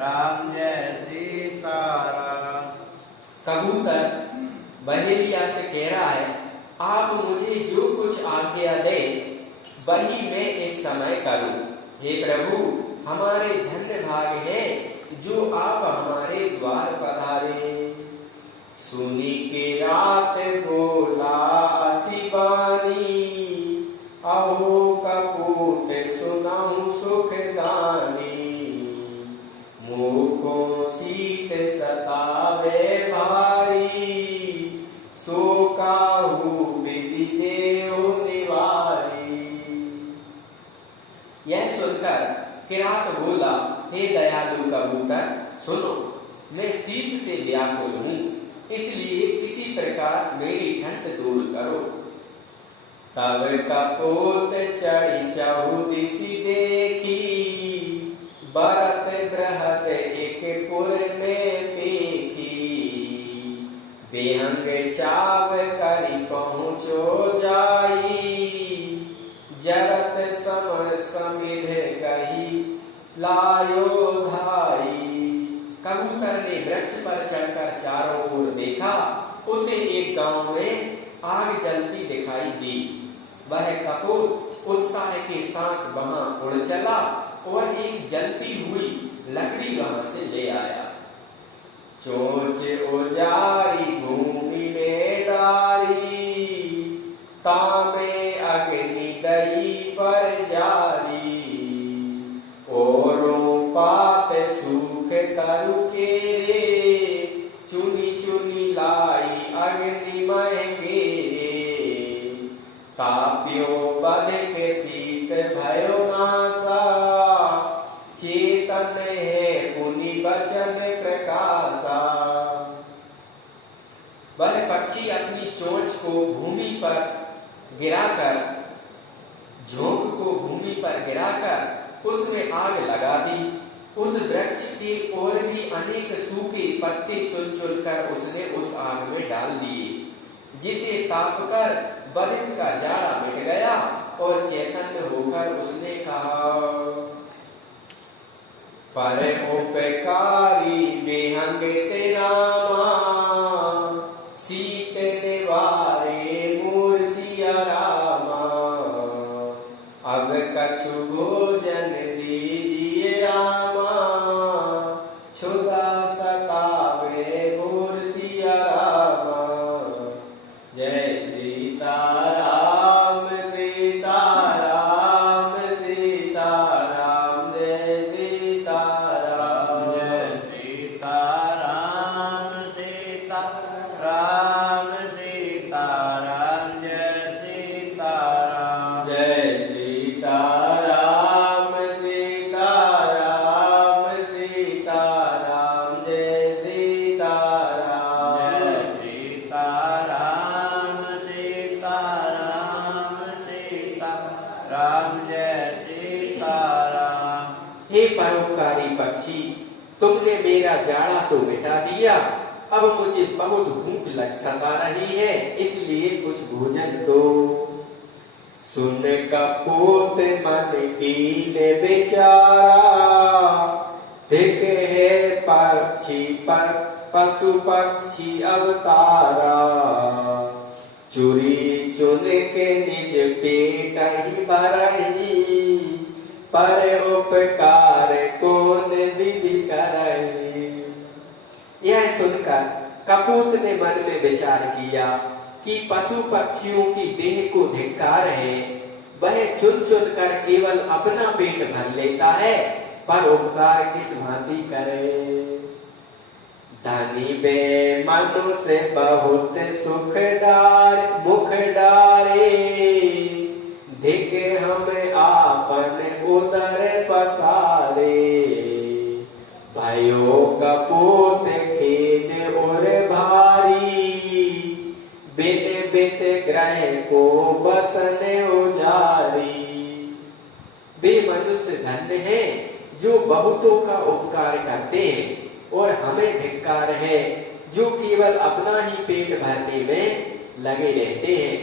राम जय सीताराम। कबूतर बहेलिया से कह रहा है, आप मुझे जो कुछ आज्ञा दे वही मैं इस समय करूं। हे प्रभु, हमारे धन्य भाग है जो आप हमारे द्वार पधारे। सुनी के रात बोला शिवानी, अहो कपूत सुनाऊं सुखदानी। मुझको शीत सतावे भारी, सो काहू विधि देव निवारी। यह सुनकर किरात बोला, हे दयालु कबूतर, सुनो, मैं शीत से व्याकुल हूं, इसलिए किसी प्रकार मेरी ठंड दूर करो। तब कपोत चढ़ी चहुदिशि देखी, बरत बृहत एक पुर में पेखी। बेहंग चाव करी पहुँचो जाई, जरत समर समिध कही लायो धाई। कबूतर ने वृक्ष पर चढ़कर चारों ओर देखा, उसे एक गांव में आग जलती दिखाई दी। वह कपूर उत्साह के साथ वहां उड़ चला और एक जलती हुई लकड़ी वहां से ले आया। चोच उजारी भूमि में डाली, तामे अग्नि दई पर जारी। औरों पात सूख तरु के रे, चुनी चुनी लाई अग्निमय घेरे। काप्यो बध के शीत भयो नासा, चेतन है पुनि बचन प्रकाशा। वह पक्षी अपनी चोंच को भूमि पर गिराकर, झोंक को भूमि पर गिराकर उसमें आग लगा दी। उस वृक्ष के और भी अनेक सूखे पत्ते चुन चुन कर उसने उस आग में डाल दिए, जिसे तापकर बदन का जाड़ा मिट गया और चैतन्य होकर उसने कहा, पर उपकारी बेहंग तेरामा, शीत निवारे मोर सिया रामा। अब कछु भोजन दीजिए रामा, क्षुधा सतावे मोर सिया रामा। जय सीताराम सीताराम सीताराम, जय सीताराम। जय सीताराम सीताराम सीताराम, जय सीताराम। जय सीताराम सीताराम सीताराम, जय सीताराम। जय सीताराम सीताराम सीताराम, जय सीताराम। हे परोपकारी पक्षी, तुमने मेरा जाड़ा तो मिटा दिया, अब मुझे बहुत भूख लग सता रही है, इसलिए कुछ भोजन दो। सुन कपूत मन कीने बेचारा, धिक है पक्षी पर पशु पक्षी अवतारा। चुरी चुन के निज पेट ही भरही, पर उपकार कौन विधि करही। यह सुनकर कपूत ने मन में विचार किया कि पशु पक्षियों की देह को धिक्कार है। वह चुन चुन कर केवल अपना पेट भर लेता है, पर उपकार किस भांति करे। धनी बे मनुष्य बहुत सुखदार मुख डारे, धिक हम आपन उदर पसारे। भयो कपूत खेद और भारी, बिन बित ग्रह को बसन उजारी। वे मनुष्य धन्य हैं जो बहुतों का उपकार करते हैं, और हमें धिक्कार है जो केवल अपना ही पेट भरने में लगे रहते हैं।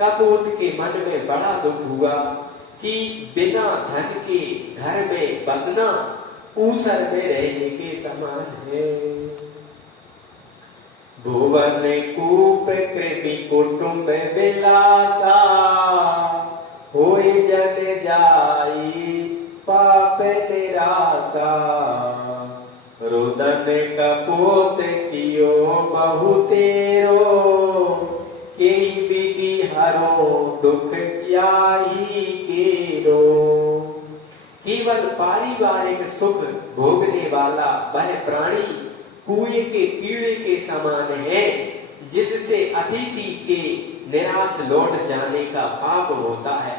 कपूत के मन में बड़ा दुख हुआ कि बिना धन के घर में बसना ऊसर में रहने के समान है। भुवन कूप कृपि कुटुंब विलासा, होय जन जाई पाप निराशा। रुदन कपोत कियो बहु तेरो, केहि विधि हरो दुख याही केरो। केवल पारिवारिक सुख भोगने वाला वह प्राणी कुएं के कीड़े के समान है, जिससे अतिथि के निराश लौट जाने का पाप होता है।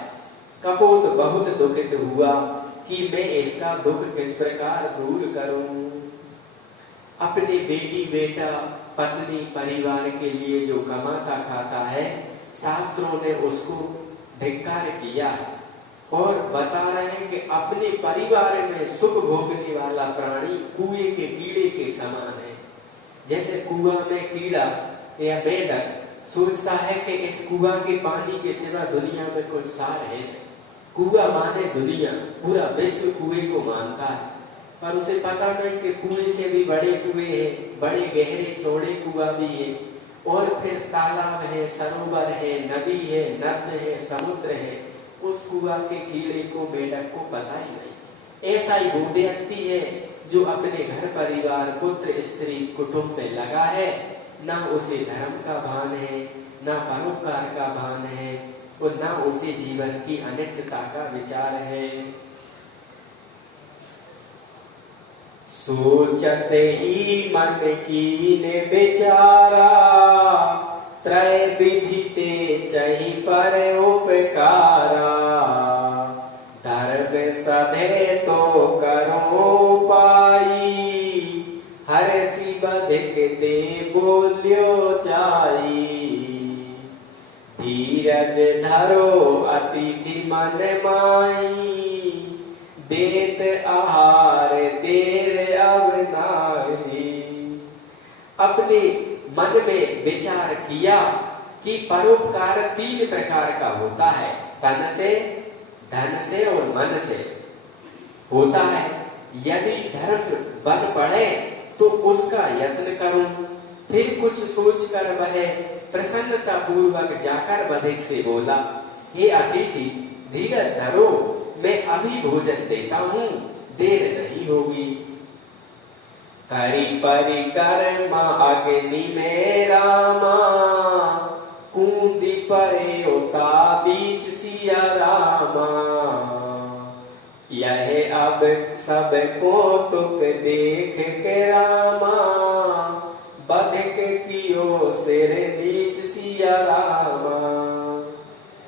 कपोत बहुत दुखित हुआ कि मैं इसका दुख किस प्रकार दूर करूं। अपने बेटी बेटा पत्नी परिवार के लिए जो कमाता खाता है, शास्त्रों ने उसको धिक्कार किया और बता रहे हैं कि अपने परिवार में सुख भोगने वाला प्राणी कुएं के कीड़े के समान है। जैसे कुआं में कीड़ा या मेंढक सोचता है कि इस कुआं के पानी के सिवा दुनिया में कुछ सार है। कुआं माने दुनिया, पूरा विश्व कुएं को मानता है, पर उसे पता नहीं कि कुएं से भी बड़े कुएं हैं, बड़े गहरे चौड़े कुआं भी है, और फिर तालाब है, सरोवर है, नदी है, नद है, समुद्र है। उस कुआं के कीड़े को, मेंढक को पता ही नहीं। ऐसा ही वो व्यक्ति है जो अपने घर परिवार, पुत्र स्त्री कुटुंब में लगा है, ना उसे धर्म का भान है, ना परोपकार का भान है, और ना उसे जीवन की अनित्यता का विचार है। सोचत ही मन कीने विचारा, त्रय विधि ते चहि पर उपकारा। धर्म सधे तो करो पाई, हरसि बधिक ते बोल्यो जाई। धीरज धरो अतिथि मन माई, देत आहार देर अब नाहि। अपने मन में विचार किया कि परोपकार 3 प्रकार का होता है, तन से, धन से और मन से होता है। यदि धर्म बन पड़े तो उसका यत्न करूं, फिर कुछ सोचकर वह प्रसन्नता पूर्वक जाकर बधिक से बोला, हे अतिथि धीरज धरो, मैं अभी भोजन देता हूं, देर नहीं होगी। करी परिकर्मा अग्नि में रामा, कूदी परे होता बीच सिया रामा। यह अब सब कौतुक देख के रामा, बधिक कियो सिर नीच सिया रामा।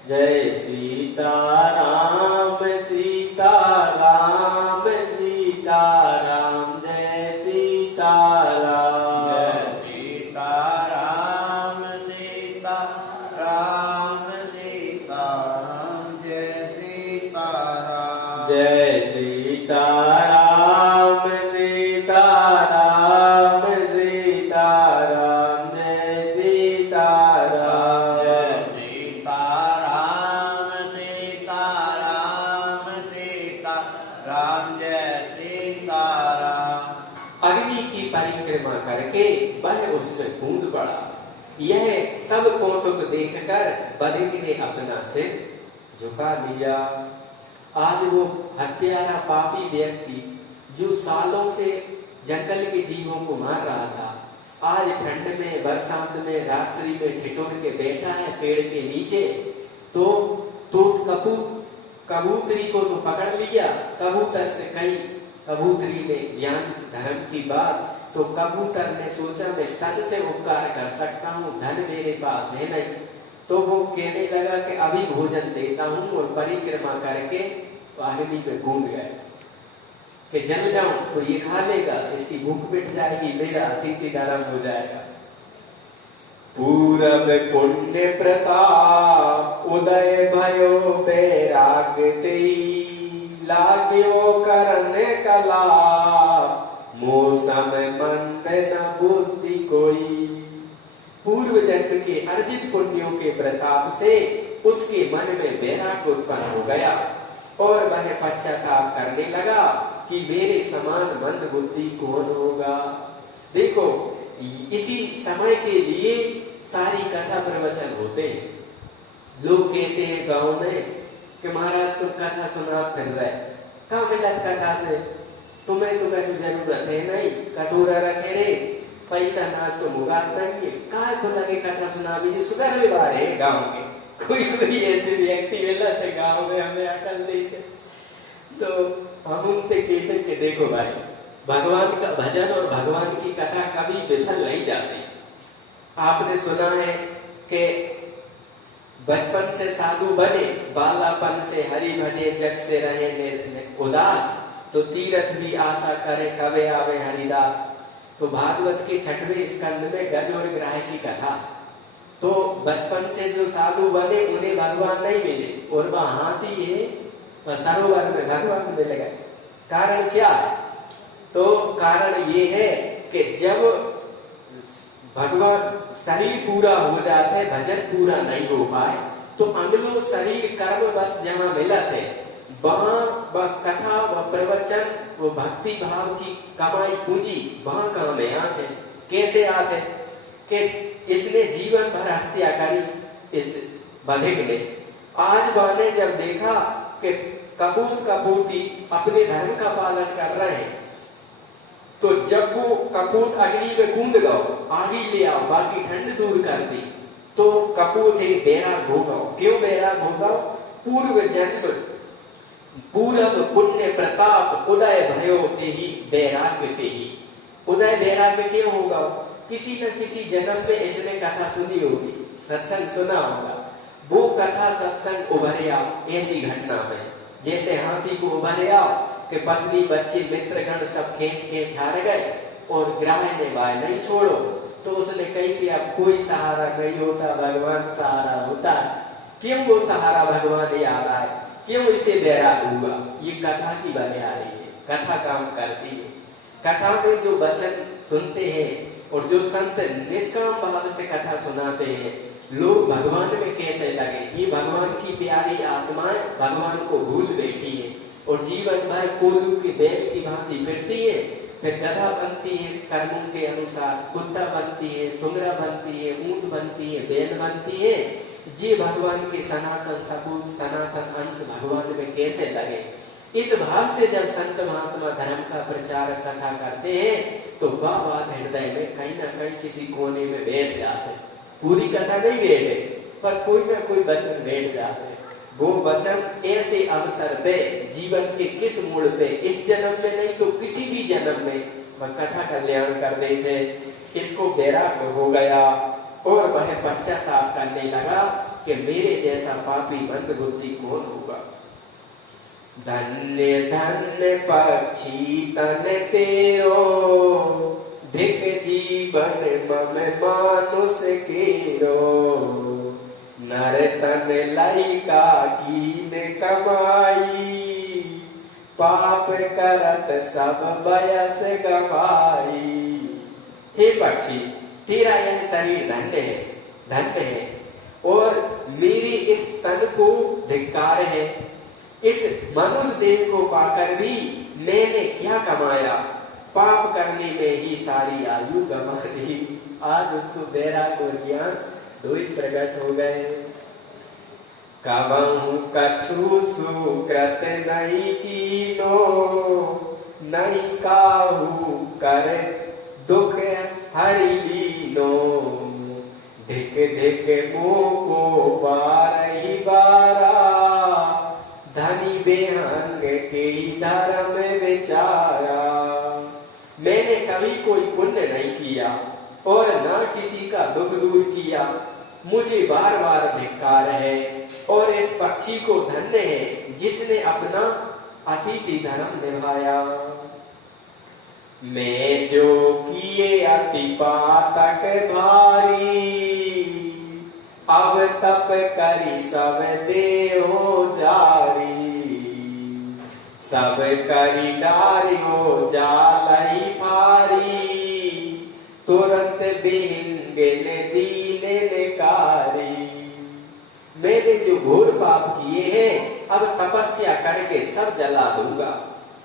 जय सीताराम सीताराम सीताराम, जय सीताराम। जय सीताराम सीताराम सीताराम, जय सीताराम। जय सीताराम सीताराम सीताराम, जय सीताराम। जय सीताराम सीताराम सीताराम, जय सीताराम। अग्नि की परिक्रमा करके वह उसमें कूद पड़ा। यह सब कौतुक देखकर बधिक ने अपना सिर झुका लिया। आज वो हत्यारा पापी व्यक्ति जो सालों से जंगल के जीवों को मार रहा था, आज ठंड में, बरसात में, रात्रि में ठिठुर के बैठा है पेड़ के नीचे। तो कबूतरी को तो पकड़ लिया। कबूतर से कई, कबूतरी ने ज्ञान धर्म की बात, तो कबूतर ने सोचा मैं तन से उपकार कर सकता हूँ, धन मेरे पास है नहीं। तो वो कहने लगा कि अभी भोजन देता हूँ, और परिक्रमा करके अग्नि पे कूद गए कि जल जाऊं तो ये खा लेगा, इसकी भूख मिट जाएगी, मेरा अतिथि नरम हो जाएगा। पूरब पुण्य प्रताप उदय भयो बैरागते, लाग्यो करन कला मौसम मंद न बुद्धि कोई। पूर्व जन्म के अर्जित पुण्यों के प्रताप से उसके मन में वैराग्य उत्पन्न हो गया। और वह पश्चाताप करने लगा कि मेरे समान मंद बुद्धि कौन होगा। देखो, इसी समय के लिए सारी कथा प्रवचन होते हैं। लोग कहते हैं गांव में कि महाराज तुम कथा सुना फिर रहे, कहाँ मिलत कथा से, तुम्हें तो कुछ जरूरत है नहीं, कटोरा रखे रे, पैसा नाच तो मुगात नहीं है, कहा खुदा के कथा सुना भी सुधर व्यवहार है गाँव के। कोई ऐसे व्यक्ति मिला थे गाँव में, हमें अकल देते, तो हम उनसे कहते कि देखो भाई, भगवान का भजन और भगवान की कथा कभी विफल नहीं जाती। आपने सुना है कि बचपन से साधु बने, बालापन से हरि भजे, जग से रहे उदास, तो तीरथ भी आशा करे, कवे आवे हरिदास। तो भागवत के 6वें स्कंद में गज और ग्राह की कथा। तो बचपन से जो साधु बने उन्हें भगवान नहीं मिले, और वह हाथी है सरोवर में भगवान मिल गए। कारण क्या है? तो कारण ये है कि जब भगवान शरीर पूरा हो जाता है, भजन पूरा नहीं हो पाए, तो अंगलो शरीर कर्म बस जहाँ मिला थे, वहां वह कथा व प्रवचन वो भक्ति भाव की कमाई पूंजी वहां काम में आते। कैसे आते कि इसने जीवन भर हत्या करी, इस बधिक ने। आज बाने जब देखा कि कपूत कपूती अपने धर्म का पालन कर रहे हैं, तो जब वो कपूत अग्नि में कूद गओ, आगे ले आओ, बाकी ठंड दूर कर दी, तो कपूत एक बैराग हो गओ। क्यों बैराग हो गओ? पूर्व जन्म पूरब पुण्य प्रताप उदय भयो ते ही बैराग्य ते ही। उदय बैराग्य क्यों होगा? किसी न किसी जन्म में इसने कथा सुनी होगी, सत्संग सुना होगा, वो कथा सत्संग उभरे आओ ऐसी घटना में। जैसे हाथी को उभरे आओ कि पत्नी बच्चे मित्रगण सब खींच खींच हार गए और ग्राह ने भाई नहीं छोड़ो, तो उसने कही कि अब कोई सहारा नहीं होता, भगवान सहारा होता है। क्यों वो सहारा भगवान ही आ रहा है, क्यों इसे बैराग हुआ? ये कथा की बने आ रही है, कथा काम करती है। कथा में जो वचन सुनते हैं और जो संत निष्काम भाव से कथा सुनाते हैं, लोग भगवान में कैसे लगे। ये भगवान की प्यारी आत्माएं भगवान को भूल बैठी है और जीवन भर कोल्हू की बैल की भांति फिरती है, फिर गधा बनती है कर्मों के अनुसार, कुत्ता बनती है, सुंगरा बनती है, ऊंट बनती है, बैल बनती है। जी भगवान के सनातन सपूत सनातन अंश भगवान में कैसे लगे। इस भाव से जब संत महात्मा धर्म का प्रचार कथा करते हैं, तो वह बात हृदय में कहीं ना कहीं किसी कोने में बैठ जाते। पूरी कथा नहीं बैठे, पर कोई ना कोई वचन बैठ जाते। वो वचन ऐसे अवसर पे, जीवन के किस मोड़ पे, इस जन्म में नहीं तो किसी भी जन्म में वह कथा कल्याण कर देते। इसको बैराग हो गया और वह पश्चाताप करने लगा कि मेरे जैसा पापी मंद बुद्धि कौन होगा। धन्य धन्य पक्षी तन तेरो, धिक जीवन मम मानुष केरो, नर तन लइका कीन कमाई, पाप करत सब बयस गवाई। हे पक्षी, तेरा यह शरीर धन्य है, धन्य है, और मेरी इस तन को धिक्कार है। इस मनुष्य देह को पाकर भी मैंने क्या कमाया, पाप करने में ही सारी आयु गंवा दी। आज उसको बैराग और ज्ञान दो ही प्रकट हो गए। कबहु कछु सुकृत नहीं कीनो, नहीं काहू कर दुख हरि लीनो, धिक धिक मोह को बारही बारा, धनी बेहंग के धर्म विचारा। मैंने कभी कोई पुण्य नहीं किया और न किसी का दुख दूर किया, मुझे बार बार धिक्कार है। और इस पक्षी को धन्य है जिसने अपना अतिथि धर्म निभाया। मैं जो किए अति पातक भारी, अब तप करी सब देहो जारी, सब करी डारियो जालई भारी, तुरंत बिहिंगिन दीन निकारी। मैंने जो घोर पाप किए हैं अब तपस्या करके सब जला दूंगा।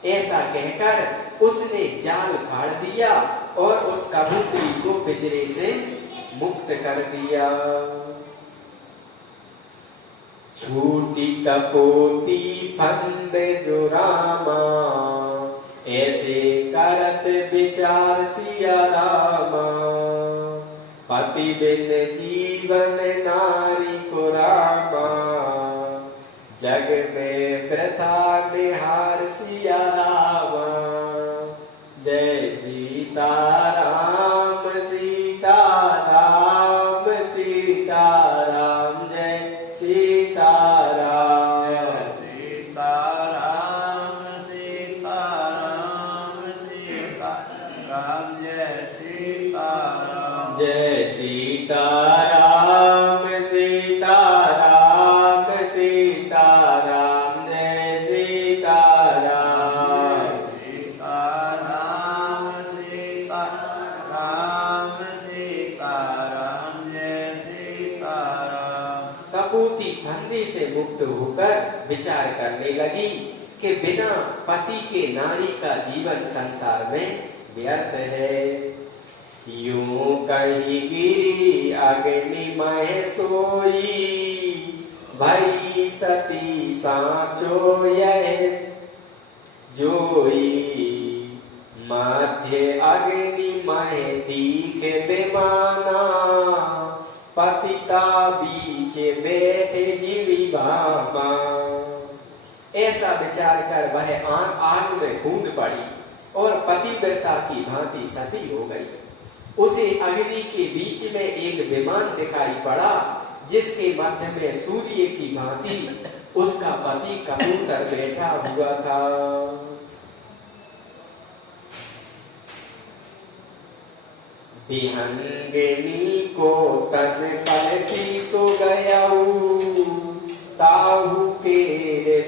ऐसा कहकर उसने जाल फाड़ दिया और उस कबूतरी को पिंजरे से मुक्त कर दिया। छूटी कपोती फंद जो रामा, ऐसे करत विचार सिया रामा। पति बिन जीवन नारी को रामा, जग में वृथा निहार सिया रामा। जय सीता राम सीता राम सीता राम, जय सीता राम सीता राम सीता राम सीता राम, जय सीता राम जय सीता राम सीता राम सीता राम, जय सीता राम सीता राम सीता राम सीता राम, जय सीता राम। कपूती फंदे से मुक्त होकर विचार करने लगी कि बिना पति के नारी का जीवन संसार में व्यर्थ है। यूं कहीं गिरी अग्निमय सोई, भई सती साचो यह जोई। मध्य अग्निमय दीख विमाना, पतिता बीच बैठे जीवी भामा। ऐसा विचार कर वह आग में कूद पड़ी और पतिव्रता की भांति सती हो गई। उसे अग्नि के बीच में एक विमान दिखाई पड़ा, जिसके मध्य में सूर्य की भांति उसका पति कबूतर बैठा हुआ था। विहंगिनी को तन पलटी सो गयऊ, ताहू के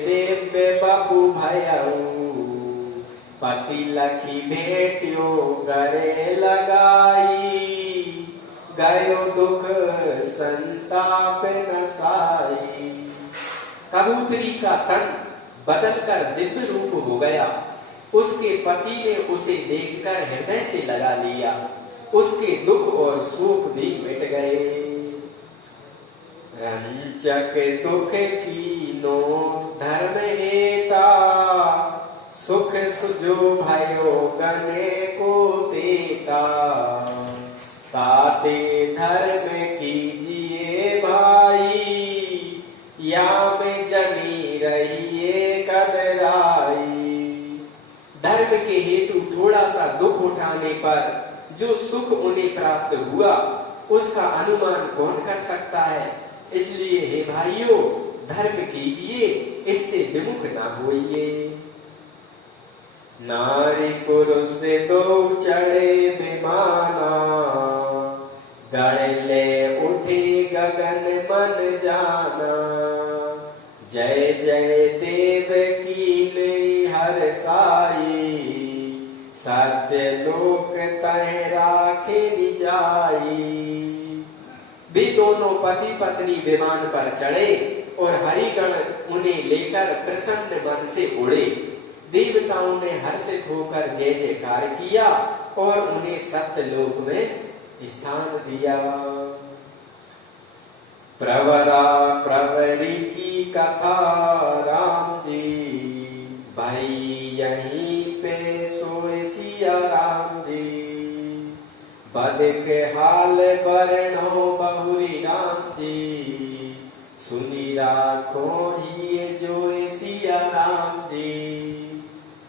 दिव्य बपु भयऊ। पति लखी भेटियो गरे लगाई, गयो दुख संताप नसाई। कबूतरी का तन बदलकर दिव्य रूप हो गया। उसके पति ने उसे देखकर हृदय से लगा लिया। उसके दुख और सुख भी मिट गए। रंचक दुख की नो धर्म हेता, सुख सुजो भयो गने को देता। ताते धर्म कीजिए भाई, या में जमी रहिए कदराई। धर्म के हेतु थोड़ा सा दुख उठाने पर जो सुख उन्हें प्राप्त हुआ, उसका अनुमान कौन कर सकता है। इसलिए हे भाइयों, धर्म कीजिए, इससे विमुख ना होइए। नारी पुरुष से दो चढ़े विमाना, गण ले उठे गगन मन जाना। जय जय देव की ले हर साई, सत्य लोक तह राखे निजाई। वे दोनों पति पत्नी विमान पर चढ़े और हरिगण उन्हें लेकर प्रसन्न मन से उड़े। देवताओं ने हर्षित होकर जय जयकार किया और उन्हें सत्य लोक में स्थान दिया। प्रवरा प्रवरी की कथा राम जी, भाई यहीं पे सोए सिया राम जी। बदक हाल बरनो बहुरी राम जी, सुनी राखो ये जो सिया राम जी।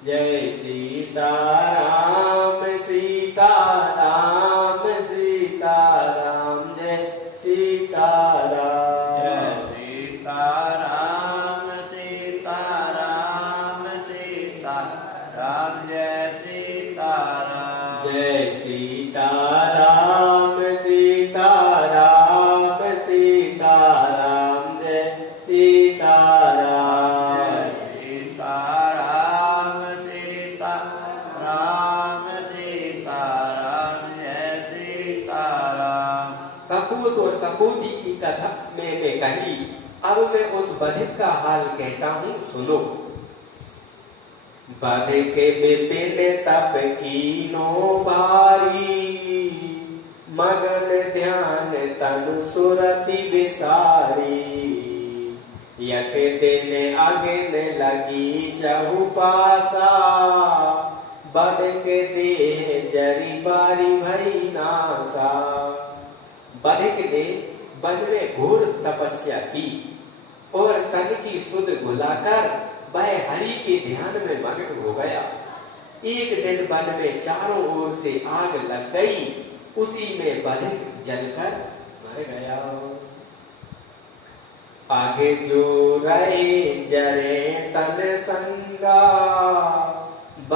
जय सीता राम सीता राम सीता राम, जय सीता राम। जय सीता राम सीता राम सीता राम, जय सीता राम। जय सीता राम सीता राम सीता राम, जय सीता राम। जय सीता राम सीता राम सीता राम, जय सीता राम। कपूत और कपूती की कथा मैंने कही अब मैं उस बधिक का हाल कहता हूं, सुनो। बधिक विपिन तप कीनो भारी, मगन ध्यान तनु सुरति विसारी। यक दिन अगन लगी चहुपासा, बधिक देह जरी बारी भई नासा। बधिक ने वन में घोर तपस्या की और तन की सुध भुलाकर वह हरि के ध्यान में मग्न हो गया। एक दिन वन में चारों ओर से आग लग गई, उसी में बधिक जलकर मर गया। आगे जो रहे जरे तन संगा,